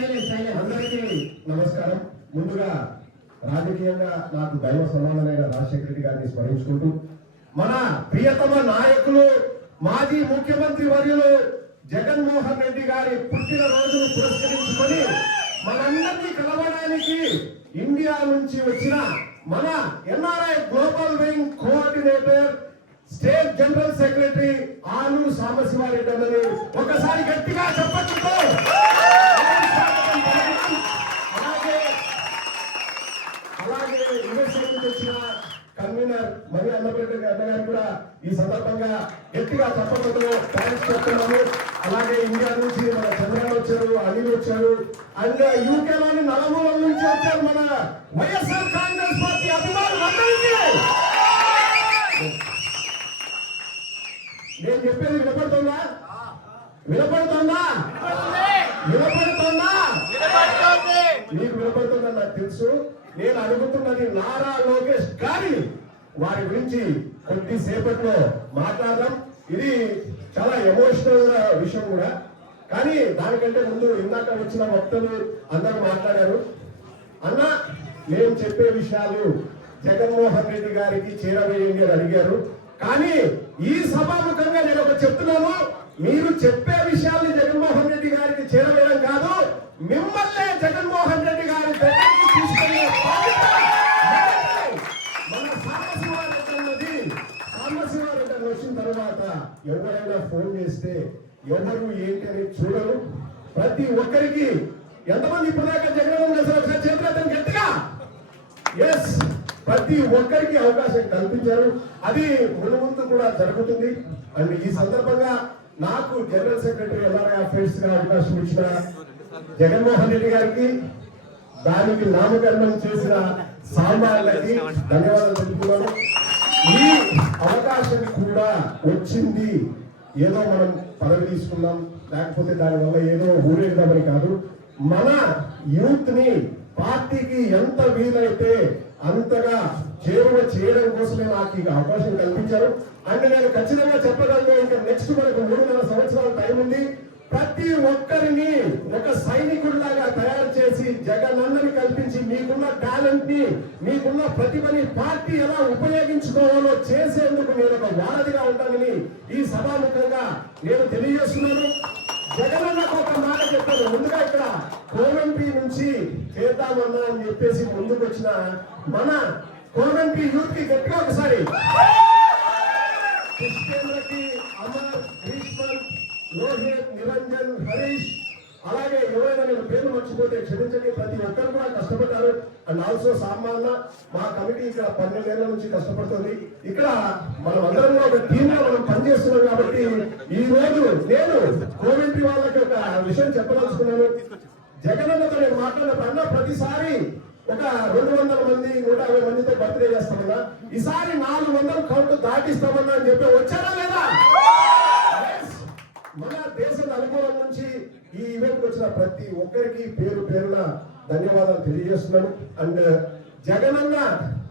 అందరికీ నమస్కారం. ముందుగా రాజకీయంగా నాకు దైవ సమానమైన రాజశేఖర రెడ్డి గారిని స్మరించుకుంటూ మన ప్రియతమ నాయకులు మాజీ ముఖ్యమంత్రి వర్యులు జగన్మోహన్ రెడ్డి గారి పుట్టినరోజును పురస్కరించుకొని మనందరినీ కలవడానికి ఇండియా నుంచి వచ్చిన మన NRI global wing coordinator state general secretary Aluru Sambasivareddy అన్నని ఒకసారి గట్టిగా చెప్పట్టుతో అలాగే యుఎస్ఏ నుంచి వచ్చిన కన్వీనర్ మరి అన్నపరెడ్డి అన్నగారు కూడా ఈ సందర్భంగా గట్టిగా చెప్పడంతో థ్యాంక్స్ చెప్తున్నాము. అలాగే ఇండియా నుంచి మన చంద్రబాబు వచ్చారు, అనిల్ వచ్చారు, అండ్ యూకేలోని నలుమూలల నుంచి వచ్చారు మన వైఎస్ఆర్ కాంగ్రెస్ పార్టీ అభిమానులందరికీ. నేను చెప్పేది వినపడుతుందా? వినపడుతుందా? వినపడుతుందా? మీకు వినపడుతుందని నాకు తెలుసు. నేను అడుగుతున్నది నారా లోకేష్ గారి వారి గురించి కొద్దిసేపట్లో మాట్లాడదాం. ఇది చాలా ఎమోషనల్ విషయం కూడా. కానీ దానికంటే ముందు ఇందాక వచ్చిన వక్తలు అందరూ మాట్లాడారు. అన్న నేను చెప్పే విషయాలు జగన్మోహన్ రెడ్డి గారికి చేరవేయండి అని అడిగారు. కానీ ఈ సభాముఖంగా నేను ఒకటి చెప్తున్నాను, మీరు చెప్పే విషయాల్ని జగన్మోహన్ రెడ్డి గారికి చేరవేయడం కాదు, మిమ్మల్నే జగన్మోహన్ రెడ్డి గారి దగ్గరికి తీసుకెళ్లే బాధ్యత మన సాంబశివారెడ్డి అన్నది. సాంబశివారెడ్డి అని వచ్చిన తర్వాత ఎవరైనా ఫోన్ చేస్తే ఎవరు ఏంటి అని చూడరు. ప్రతి ఒక్కరికి ఎంతమంది ఇప్పటిదాకా జగన్ ఒకసారి చేతులెత్తండి గట్టిగా. ఎస్, ప్రతి ఒక్కరికి అవకాశం కల్పించారు. అది ముందు కూడా జరుగుతుంది. అండ్ ఈ సందర్భంగా నాకు జనరల్ సెక్రటరీ ఎన్ఆర్ఐ అఫైర్స్ గా అవకాశం ఇచ్చిన జగన్మోహన్ రెడ్డి గారికి, దానికి నామకరణం చేసిన సాంబార్లకి ధన్యవాదాలు తెలుపుతున్నాను. ఈ అవకాశం కూడా వచ్చింది ఏదో మనం పదవి తీసుకున్నాం, లేకపోతే దానివల్ల ఏదో ఊరేగుదామని కాదు. మన యూత్ ని పార్టీకి ఎంత వీలైతే అంతగా చేరువ చేయడం కోసమే నాకు ఈ అవకాశం కల్పించారు. అంటే నేను ఖచ్చితంగా చెప్పగలను, ఇంకా నెక్స్ట్ మనకు 3.5 సంవత్సరాల టైం ఉంది. ప్రతి ఒక్కరిని ఒక సైనికుడిలాగా తయారు చేసి జగనన్నని కల్పించి మీకున్న టాలెంట్ ని, మీకున్న ప్రతిభని పార్టీ ఎలా ఉపయోగించుకోవాలో చేసేందుకు నేను ఒక వారధిగా ఉంటానని ఈ సభాముఖంగా నేను తెలియజేస్తున్నాను. జగనన్నకు ఒక మాట చెప్పాను. ముందుగా ఇక్కడ కోనంపి నుంచి చేద్దామన్నా అని చెప్పేసి ముందుకు వచ్చిన మన కోనంపి యూత్ కి గట్టిగా ఒకసారి కృష్ణేంద్రకి, అమర్, గ్రీష్మన్, లోహిత్, నిరంజన్, హరీష్, అలాగే ఎవరైనా నేను పేరు మర్చిపోతే క్షమించండి. ప్రతి ఒక్కరు కూడా కష్టపడ్డారు. అండ్ ఆల్సో సామాన్న మా కమిటీ ఇక్కడ 12 ఏళ్ల నుంచి కష్టపడుతుంది. ఇక్కడ మనం అందరం కూడా ఒక టీమ్ లో మనం పనిచేస్తున్నాం. కాబట్టి ఈ రోజు నేను కోవిడ్ వాళ్ళకి ఒక విషయం చెప్పదలుచుకున్నాను. జగనన్నతో నేను మాట్లాడినప్పుడు ప్రతిసారి ఒక 200 మంది 150 మందితో బర్త్డే చేస్తామన్నా, ఈసారి 400 కౌంట్ దాటిస్తామన్నా అని చెప్పి వచ్చారా లేదా? మన దేశ నలుమూలల నుంచి ఈ ఈవెంట్ వచ్చిన ప్రతి ఒక్కరికి పేరు పేరున ధన్యవాదాలు తెలియజేస్తున్నాను. అండ్ జగనన్న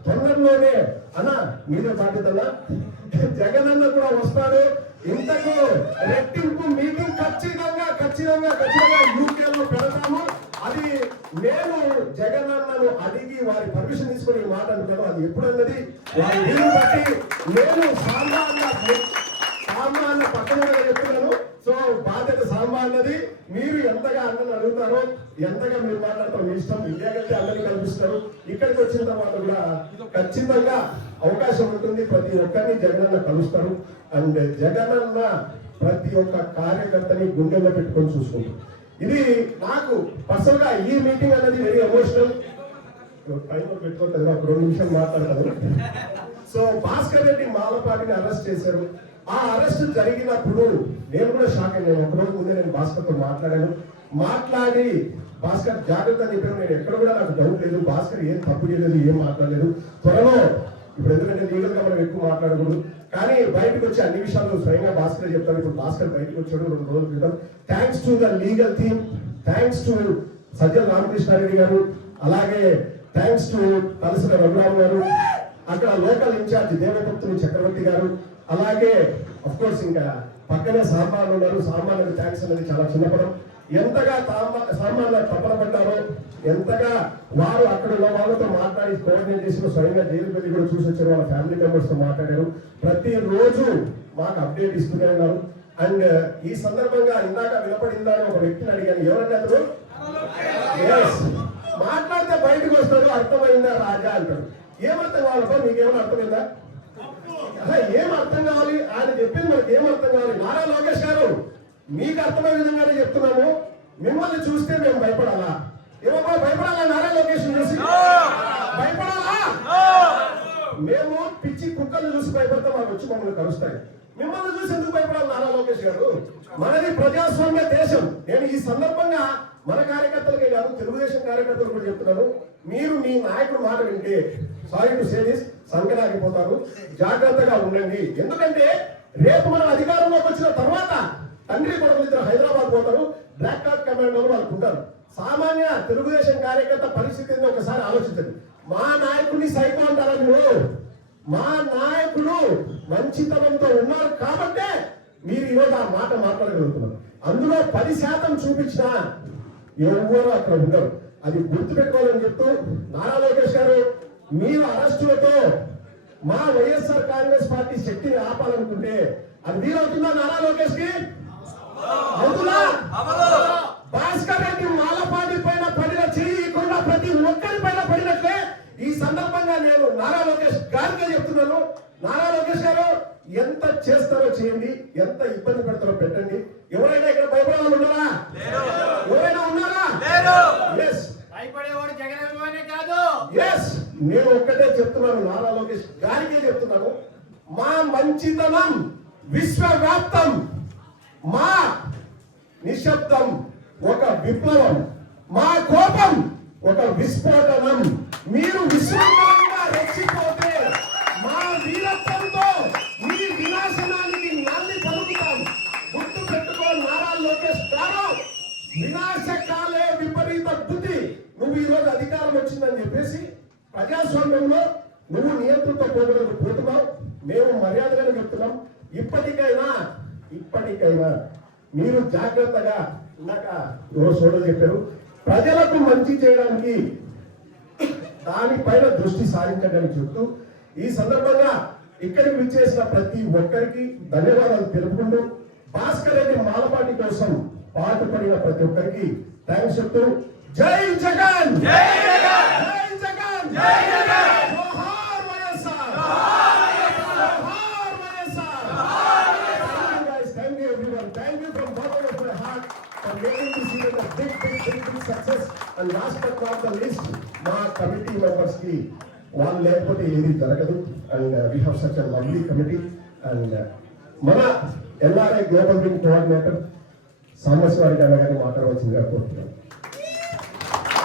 తొందరలోనే అన్న మీరే బాధ్యతన్నా, జగనన్న కూడా వస్తాడు. ఇంతకు రెట్టింపు మీటింగ్ ఖచ్చితంగా యూకేలో పెడతాము. అది నేను జగనన్నను అడిగి వారి పర్మిషన్ తీసుకుని ఈ మాట అంటాను. అది ఎప్పుడన్నది వారి వీలు బట్టి నేను సామాన్య పక్కన చెప్తున్నాను. సో బాధ్యత సామాన్యది. మీరు ఎంతగా అన్నని అడుగుతారో, ఎంతగా మీరు మాట్లాడతారో మీ ఇష్టం. ఇండియా కంటే అందరినీ కల్పిస్తారు. ఇక్కడికి వచ్చిన తర్వాత కూడా ఖచ్చితంగా అవకాశం ఉంటుంది. ప్రతి ఒక్కరిని జగనన్న కలుస్తారు. అండ్ జగనన్న ప్రతి ఒక్క కార్యకర్తని గుండెల్లో పెట్టుకొని చూసుకుంటారు. ఇది నాకు పర్సనల్ గా ఈ మీటింగ్ అనేది వెరీ ఎమోషనల్. టైంలో పెట్టుకుంటుంది, ఒక 2 నిమిషాలు మాట్లాడతాను. సో భాస్కర్ రెడ్డి మాలపాటిని అరెస్ట్ చేశారు. ఆ అరెస్ట్ జరిగినప్పుడు నేను కూడా షాక్ అయ్యాను. ఒకరోజు ముందే నేను భాస్కర్ తో మాట్లాడి భాస్కర్ జాగ్రత్త అని చెప్పాను. నేను ఎక్కడ కూడా నాకు డౌట్ లేదు, భాస్కర్ ఏం తప్పు చేయలేదు, ఏం మాట్లాడలేదు. త్వరలో ఇప్పుడు ఎందుకంటే లీగల్ గా మనం ఎక్కువ మాట్లాడకూడదు, కానీ బయటకు వచ్చి అన్ని విషయాలు స్వయంగా భాస్కర్ చెప్తాను. ఇప్పుడు భాస్కర్ బయటకు వచ్చాడు 2 రోజుల క్రితం. Thanks to the legal team, thanks to Sajjala Ramakrishnareddy గారు, అలాగే థ్యాంక్స్ టు తలసిన రఘురామ్ గారు, అక్కడ లోకల్ ఇన్ఛార్జ్ దేవభక్తులు చక్రవర్తి గారు, అలాగే అఫ్ కోర్స్ ఇంకా పక్కనే సాంబాన్ ఉన్నారు. సాంబాన్ థ్యాంక్స్ అనేది చాలా చిన్నపడం. ఎంతగా సామాన్య తపన పడ్డారో, ఎంతగా వారు అక్కడ ఉన్న వాళ్ళతో మాట్లాడి కోఆర్డినేట్ చేసిన, స్వయంగా జైలు పెళ్లి కూడా చూసి వచ్చారు, వాళ్ళ ఫ్యామిలీ మెంబర్స్ తో మాట్లాడారు. ప్రతిరోజు మాకు అప్డేట్ ఇస్తూనే ఉన్నారు. అండ్ ఈ సందర్భంగా ఇందాక వినపడిందా అని ఒక వ్యక్తిని అడిగాను, ఎవరంటే అతను మాట్లాడితే బయటకు వస్తాడు, అర్థమైందా రాజా అంటాడు. ఏమర్థం కావాలబ్బా, మీకేమైనా అర్థమైందా? ఏం అర్థం కావాలి? ఆయన చెప్పింది మనకి ఏం అర్థం కావాలి? నారా లోకేష్ గారు, మీకు అర్థమయ్యే విధంగానే చెప్తున్నాము. మిమ్మల్ని చూస్తే మేము భయపడాలా? ఏమమ్మా భయపడాలా? నారా లోకేష్ చూసి భయపడాలా? మేము పిచ్చి కుక్కలు చూసి భయపడతాం, మాకు వచ్చి మమ్మల్ని కలుస్తాయి. మిమ్మల్ని చూసి ఎందుకు భయపడాలి నారా లోకేష్ గారు? మనది ప్రజాస్వామ్య దేశం. నేను ఈ సందర్భంగా మన కార్యకర్తలకే కాదు, తెలుగుదేశం కార్యకర్తలు కూడా చెప్తున్నాను, మీరు మీ నాయకుడు మాట వింటే, సారీ టు సే దిస్, సంకనాగిపోతారు. జాగ్రత్తగా ఉండండి. ఎందుకంటే రేపు మనం అధికారంలోకి వచ్చిన తర్వాత తండ్రి కొడుకులు ఇద్దరు హైదరాబాద్ పోతారు, బ్లాక్ కార్డ్ కమాండోలు వాళ్ళకు ఉంటారు. సామాన్య తెలుగుదేశం కార్యకర్త పరిస్థితిని ఒకసారి ఆలోచించండి. మా నాయకుడిని సైకో అంటారా మీరు? మా నాయకుడు మంచితనంతో ఉన్నారు కాబట్టే మీరు ఈరోజు ఆ మాట మాట్లాడగలుగుతున్నారు. అందులో 10% చూపించినా ఎవరు అక్కడ ఉండరు. అది గుర్తుపెట్టుకోవాలని చెప్తూ, నారా లోకేష్ గారు, మీరు అరెస్టులతో మా వైఎస్ఆర్ కాంగ్రెస్ పార్టీ శక్తిని ఆపాలనుకుంటే అది వీలవుతుందా నారా లోకేష్ కి? అవుతుందా? భాస్కర్ రెడ్డి మాలపాటి పైన పడిన చేయకుండా ప్రతి ఒక్కరి పైన పడినట్లే ఈ సందర్భంగా నేను నారా లోకేష్ గారికే చెప్తున్నాను. నారా లోకేష్ గారు, ఎంత చేస్తారో చేయండి, ఎంత ఇబ్బంది పెడతారో పెట్టండి. ఎవరైనా ఇక్కడ భయపడే వాళ్ళు ఉన్నారా? ఎవరైనా ఉన్నారా? భయపడేవాడు జగన్ అభిమానే కాదు. నేను ఒక్కటే చెప్తున్నాను, నారా లోకేష్ గారికే చెప్తున్నాను, మా మంచితనం విశ్వవ్యాప్తం, మా నిశ్శబ్దం ఒక విప్లవం, మా కోపం ఒక విస్ఫోటనం. మీరు విశ్వవ్యాప్తంగా రెచ్చిపోతే మా వీరత్వంతో మీ వినాశనానికి నాంది పలుకుతాం. గుర్తు పెట్టుకో నారా లోకేష్ గారు, వినాశకాలే విపరీత బుద్ధి. నువ్వు ఈరోజు అధికారం వచ్చిందని చెప్పేసి ప్రజాస్వామ్యంలో నువ్వు నియంత్రణతో పోతున్నావు. మేము మర్యాదగానే చెప్తున్నాం, ఇప్పటికైనా మీరు జాగ్రత్తగా, ఇందాక సోదరులు చెప్పారు, ప్రజలకు మంచి చేయడానికి దానిపైన దృష్టి సారించడానికి చెప్తూ, ఈ సందర్భంగా ఇక్కడికి విచ్చేసిన ప్రతి ఒక్కరికి ధన్యవాదాలు తెలుపుకుంటూ, భాస్కర్ రెడ్డి మాలపాటి కోసం పాటుపడిన ప్రతి ఒక్కరికి థ్యాంక్స్ చెప్తూ, జై జగన్, జై జగన్, జై జగన్, జై జగన్, జోహార్ వైఎస్ఆర్, జోహార్ YSR. Thank you everyone. Thank you from bottom of my heart for making this event a big success. And last but not the least, మా కమిటీ మెంబర్స్ కి వాళ్ళు లేకపోతే ఏది జరగదు. And we have such a lovely committee. And మన LRI global wing coordinator సాంబశివారి గారు మాట్లాడవలసిందిగా కోరుతున్నాను.